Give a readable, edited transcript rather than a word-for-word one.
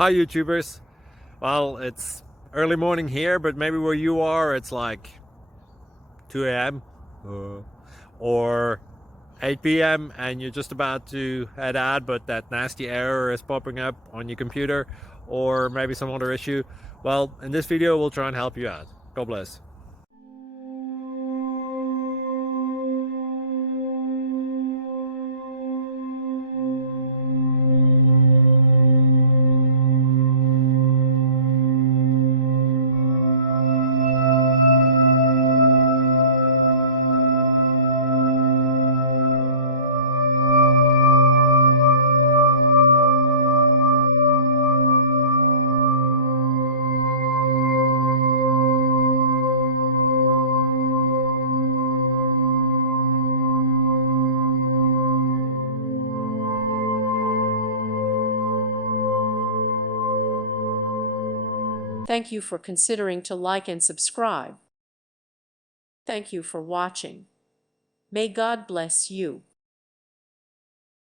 Hi YouTubers. Well, it's early morning here, but maybe where you are it's like 2 a.m. or 8 p.m. and you're just about to head out, but that nasty error is popping up on your computer, or maybe some other issue. Well, in this video we'll try and help you out. God bless. Thank you for considering to like and subscribe. Thank you for watching. May God bless you.